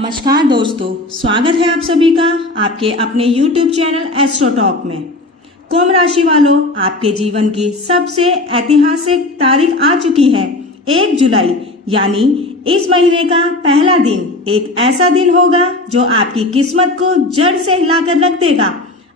नमस्कार दोस्तों, स्वागत है आप सभी का आपके अपने YouTube चैनल एस्ट्रो टॉक में। कुंभ राशि वालों, आपके जीवन की सबसे ऐतिहासिक तारीख आ चुकी है। 1 जुलाई यानी इस महीने का पहला दिन एक ऐसा दिन होगा जो आपकी किस्मत को जड़ से हिलाकर रख देगा।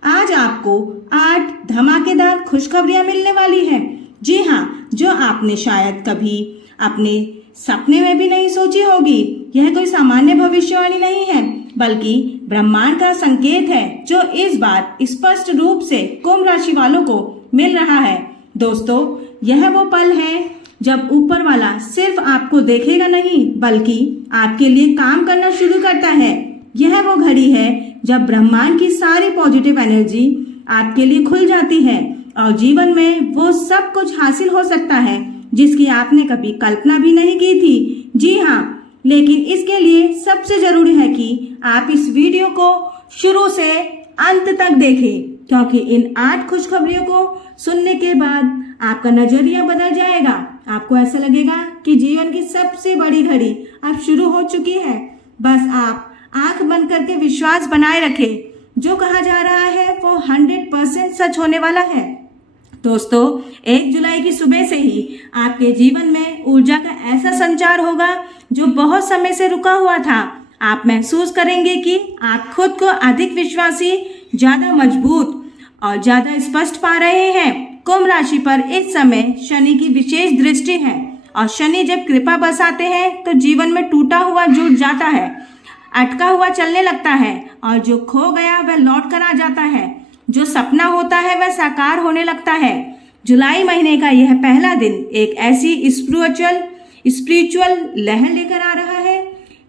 आज आपको 8 धमाकेदार खुशखबरियां मिलने वाली हैं। जी हाँ, जो आपने शायद कभी अपने सपने में भी नहीं सोची होगी। यह कोई सामान्य भविष्यवाणी नहीं है, बल्कि ब्रह्मांड का संकेत है जो इस बार स्पष्ट रूप से कुंभ राशि वालों को मिल रहा है। दोस्तों, यह वो पल है जब ऊपर वाला सिर्फ आपको देखेगा नहीं, बल्कि आपके लिए काम करना शुरू करता है। यह वो घड़ी है जब ब्रह्मांड की सारी पॉजिटिव एनर्जी आपके लिए खुल जाती है और जीवन में वो सब कुछ हासिल हो सकता है जिसकी आपने कभी कल्पना भी नहीं की थी। जी हाँ, लेकिन इसके लिए सबसे जरूरी है कि आप इस वीडियो को शुरू से अंत तक देखें, क्योंकि इन 8 खुशखबरियों को सुनने के बाद आपका नजरिया बदल जाएगा। आपको ऐसा लगेगा कि जीवन की सबसे बड़ी घड़ी अब शुरू हो चुकी है। बस आप आंख बंद करके विश्वास बनाए रखें। जो कहा जा रहा है वो 100% सच होने वाला है। दोस्तों, 1 जुलाई की सुबह से ही आपके जीवन में ऊर्जा का ऐसा संचार होगा जो बहुत समय से रुका हुआ था। आप महसूस करेंगे कि आप खुद को अधिक विश्वासी, ज्यादा मजबूत और ज्यादा स्पष्ट पा रहे हैं। कुंभ राशि पर इस समय शनि की विशेष दृष्टि है और शनि जब कृपा बरसाते हैं तो जीवन में टूटा हुआ जुट जाता है, अटका हुआ चलने लगता है और जो खो गया वह लौट कर आ जाता है। जो सपना होता है वह साकार होने लगता है। जुलाई महीने का यह पहला दिन एक ऐसी स्पिरिचुअल लहर लेकर आ रहा है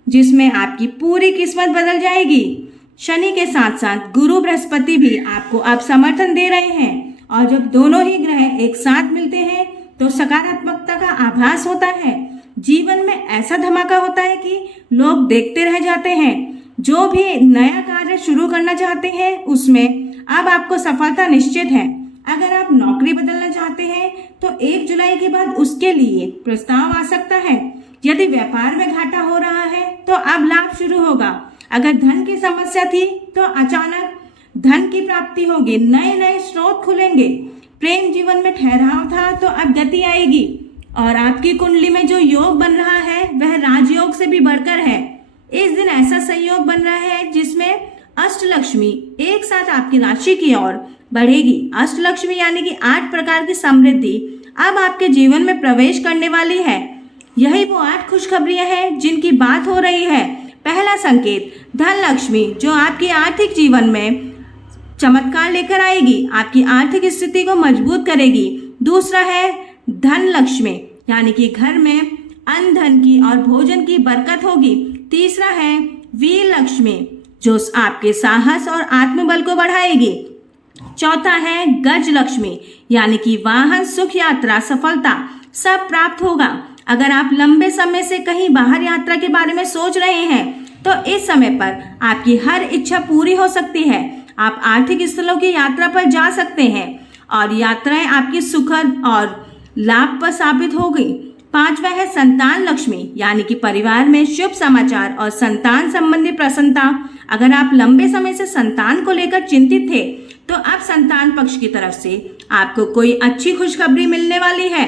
जिसमें आपकी पूरी किस्मत बदल जाएगी। शनि के साथ साथ गुरु बृहस्पति भी आपको अब समर्थन दे रहे हैं और जब दोनों ही ग्रह एक साथ मिलते हैं तो सकारात्मकता का आभास होता है। जीवन में ऐसा धमाका होता है कि लोग देखते रह जाते हैं। जो भी नया कार्य शुरू करना चाहते हैं उसमें अब आपको सफलता निश्चित है। अगर आप नौकरी बदलना चाहते हैं तो 1 जुलाई के बाद उसके लिए प्रस्ताव आ सकता है। यदि व्यापार में घाटा हो रहा है तो अब लाभ शुरू होगा। अगर धन की समस्या थी तो अचानक धन की प्राप्ति होगी, नए नए स्रोत खुलेंगे। प्रेम जीवन में ठहराव था तो अब गति आएगी और आपकी कुंडली में जो योग बन रहा है वह राजयोग से भी बढ़कर है। इस दिन ऐसा संयोग बन रहा है जिसमें अष्टलक्ष्मी एक साथ आपकी राशि की ओर बढ़ेगी। अष्टलक्ष्मी यानी कि 8 प्रकार की समृद्धि अब आपके जीवन में प्रवेश करने वाली है। यही वो 8 खुशखबरियां हैं जिनकी बात हो रही है। पहला संकेत, धन लक्ष्मी जो आपके आर्थिक जीवन में चमत्कार लेकर आएगी, आपकी आर्थिक स्थिति को मजबूत करेगी। दूसरा है धन लक्ष्मी यानी कि घर में अन्न धन की और भोजन की बरकत होगी। तीसरा है वीर लक्ष्मी जो आपके साहस और आत्मबल को बढ़ाएगी। चौथा है गज लक्ष्मी यानी कि वाहन, सुख, यात्रा, सफलता सब प्राप्त होगा। अगर आप लंबे समय से कहीं बाहर यात्रा के बारे में सोच रहे हैं तो इस समय पर आपकी हर इच्छा पूरी हो सकती है। आप आर्थिक स्थलों की यात्रा पर जा सकते हैं और यात्राएं आपकी सुखद और लाभ पर साबित होगी। पांचवा है संतान लक्ष्मी यानी कि परिवार में शुभ समाचार और संतान संबंधी प्रसन्नता। अगर आप लंबे समय से संतान को लेकर चिंतित थे तो अब संतान पक्ष की तरफ से आपको कोई अच्छी खुशखबरी मिलने वाली है।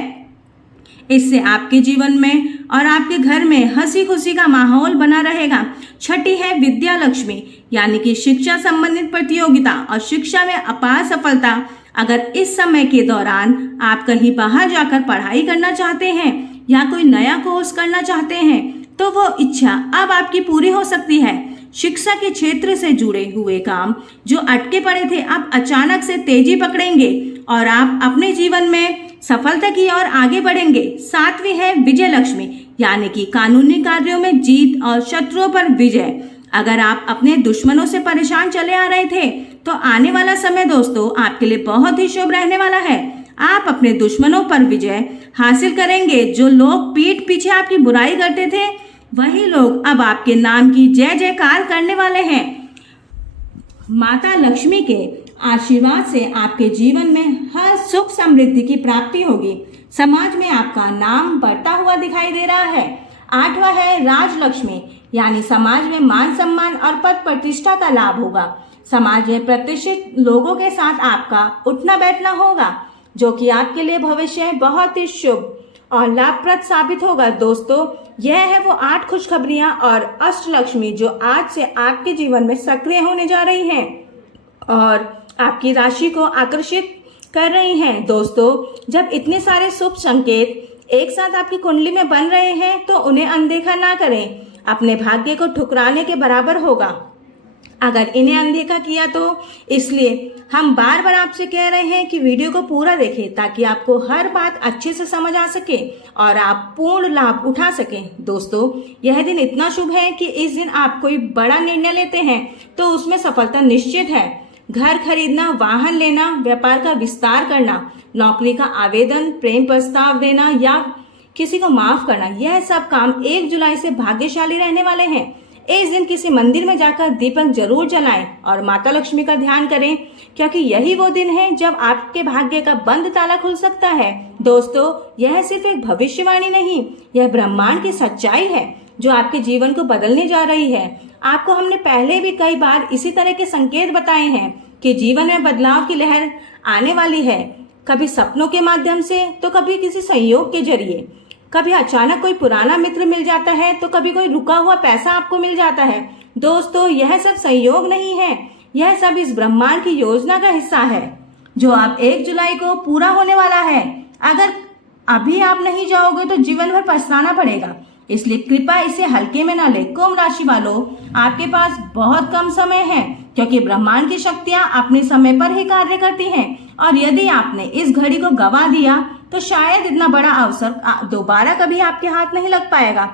इससे आपके जीवन में और आपके घर में हंसी खुशी का माहौल बना रहेगा। छठी है विद्या लक्ष्मी यानी कि शिक्षा संबंधित प्रतियोगिता और शिक्षा में अपार सफलता। अगर इस समय के दौरान आप कहीं बाहर जाकर पढ़ाई करना चाहते हैं या कोई नया कोर्स करना चाहते हैं तो वो इच्छा अब आपकी पूरी हो सकती है। शिक्षा के क्षेत्र से जुड़े हुए काम जो अटके पड़े थे अब अचानक से तेजी पकड़ेंगे और आप अपने जीवन में सफलता की ओर आगे बढ़ेंगे। सातवीं है विजय लक्ष्मी यानी कि कानूनी कार्यों में जीत और शत्रुओं पर विजय। अगर आप अपने दुश्मनों से परेशान चले आ रहे थे तो आने वाला समय दोस्तों आपके लिए बहुत ही शुभ रहने वाला है। आप अपने दुश्मनों पर विजय हासिल करेंगे। जो लोग पीठ पीछे आपकी बुराई करते थे वही लोग अब आपके नाम की जय जयकार करने वाले हैं। माता लक्ष्मी के आशीर्वाद से आपके जीवन में हर सुख समृद्धि की प्राप्ति होगी। समाज में आपका नाम बढ़ता हुआ दिखाई दे रहा है। 8वां है राजलक्ष्मी यानी समाज में मान सम्मान और पद प्रतिष्ठा का लाभ होगा। समाज में प्रतिष्ठित लोगों के साथ आपका उठना बैठना होगा, जो कि आपके लिए भविष्य में बहुत ही शुभ और लाभप्रद साबित होगा। दोस्तों, यह है वो 8 खुशखबरियां और अष्टलक्ष्मी जो आज से आपके जीवन में सक्रिय होने जा रही हैं और आपकी राशि को आकर्षित कर रही हैं। दोस्तों, जब इतने सारे शुभ संकेत एक साथ आपकी कुंडली में बन रहे हैं तो उन्हें अनदेखा ना करें, अपने भाग्य को ठुकराने के बराबर होगा अगर इन्हें अनदेखा किया तो। इसलिए हम बार बार आपसे कह रहे हैं कि वीडियो को पूरा देखें ताकि आपको हर बात अच्छे से समझ आ सके और आप पूर्ण लाभ उठा सकें। दोस्तों, यह दिन इतना शुभ है कि इस दिन आप कोई बड़ा निर्णय लेते हैं तो उसमें सफलता निश्चित है। घर खरीदना, वाहन लेना, व्यापार का विस्तार करना, नौकरी का आवेदन, प्रेम प्रस्ताव देना या किसी को माफ करना, यह सब काम 1 जुलाई से भाग्यशाली रहने वाले हैं। इस दिन किसी मंदिर में जाकर दीपक जरूर जलाएं और माता लक्ष्मी का ध्यान करें, क्योंकि यही वो दिन है जब आपके भाग्य का बंद ताला खुल सकता है। दोस्तों, यह सिर्फ एक भविष्यवाणी नहीं, यह ब्रह्मांड की सच्चाई है जो आपके जीवन को बदलने जा रही है। आपको हमने पहले भी कई बार इसी तरह के संकेत बताए हैं कि जीवन में बदलाव की लहर आने वाली है, कभी सपनों के माध्यम से तो कभी किसी संयोग के जरिए। कभी अचानक कोई पुराना मित्र मिल जाता है तो कभी कोई रुका हुआ पैसा आपको मिल जाता है। दोस्तों, यह सब संयोग नहीं है, यह सब इस ब्रह्मांड की योजना का हिस्सा है जो आप 1 जुलाई को पूरा होने वाला है। अगर अभी आप नहीं जाओगे तो जीवन भर पछताना पड़ेगा, इसलिए कृपया इसे हल्के में न ले। कुंभ राशि वालों, आपके पास बहुत कम समय है क्योंकि ब्रह्मांड की शक्तियां अपने समय पर ही कार्य करती हैं और यदि आपने इस घड़ी को गवा दिया तो शायद इतना बड़ा अवसर दोबारा कभी आपके हाथ नहीं लग पाएगा,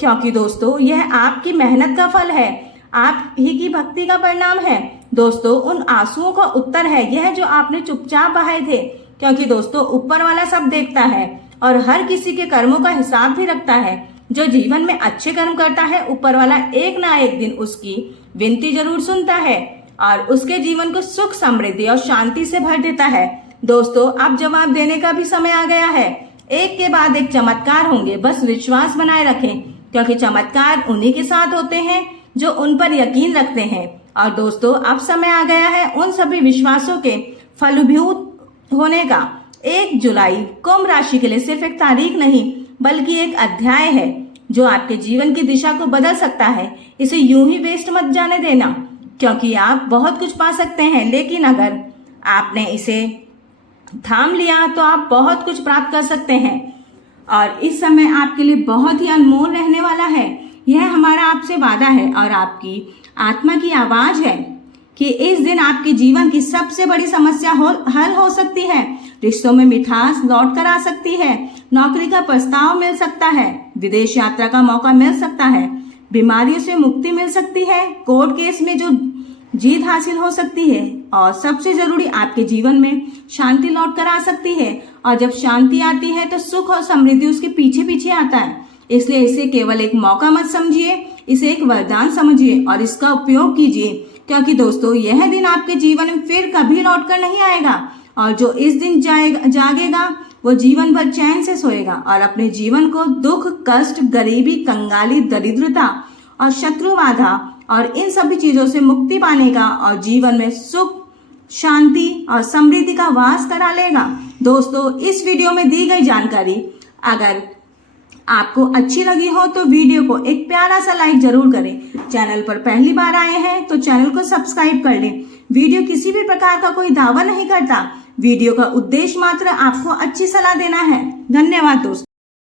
क्योंकि दोस्तों यह आपकी मेहनत का फल है, आप ही की भक्ति का परिणाम है। दोस्तों, उन आंसुओं का उत्तर है यह जो आपने चुपचाप बहाए थे, क्योंकि दोस्तों ऊपर वाला सब देखता है और हर किसी के कर्मों का हिसाब भी रखता है। जो जीवन में अच्छे कर्म करता है, ऊपर वाला एक ना एक दिन उसकी विनती जरूर सुनता है और उसके जीवन को सुख, समृद्धि और शांति से भर देता है। दोस्तों, अब जवाब देने का भी समय आ गया है। एक के बाद एक चमत्कार होंगे, बस विश्वास बनाए रखें, क्योंकि चमत्कार उन्हीं के साथ होते हैं जो उन पर यकीन रखते हैं। और दोस्तों, अब समय आ गया है उन सभी विश्वासों के फलीभूत होने का। 1 जुलाई कुंभ राशि के लिए सिर्फ एक तारीख नहीं बल्कि एक अध्याय है जो आपके जीवन की दिशा को बदल सकता है। इसे यूं ही वेस्ट मत जाने देना, क्योंकि आप बहुत कुछ पा सकते हैं, लेकिन अगर आपने इसे थाम लिया तो आप बहुत कुछ प्राप्त कर सकते हैं और इस समय आपके लिए बहुत ही अनमोल रहने वाला है। यह हमारा आपसे वादा है और आपकी आत्मा की आवाज है कि इस दिन आपके जीवन की सबसे बड़ी समस्या हल हो सकती है। रिश्तों में मिठास लौट कर आ सकती है, नौकरी का प्रस्ताव मिल सकता है, विदेश यात्रा का मौका मिल सकता है, बीमारियों से मुक्ति मिल सकती है, कोर्ट केस में जो जीत हासिल हो सकती है और सबसे जरूरी आपके जीवन में शांति लौट कर आ सकती है। और जब शांति आती है तो सुख और समृद्धि उसके पीछे पीछे आता है। इसलिए इसे केवल एक मौका मत समझिए, इसे एक वरदान समझिए और इसका उपयोग कीजिए, क्योंकि दोस्तों यह दिन आपके जीवन में फिर कभी लौट कर नहीं आएगा और जो इस दिन जागेगा वो जीवन भर चैन से सोएगा और अपने जीवन को दुख, कष्ट, गरीबी, कंगाली, दरिद्रता और शत्रु बाधा और इन सभी चीजों से मुक्ति पाने का और जीवन में सुख, शांति और समृद्धि का वास करा लेगा। दोस्तों, इस वीडियो में दी गई जानकारी अगर आपको अच्छी लगी हो तो वीडियो को एक प्यारा सा लाइक जरूर करें। चैनल पर पहली बार आए हैं तो चैनल को सब्सक्राइब कर लें। वीडियो किसी भी प्रकार का कोई दावा नहीं करता, वीडियो का उद्देश्य मात्र आपको अच्छी सलाह देना है। धन्यवाद दोस्तों।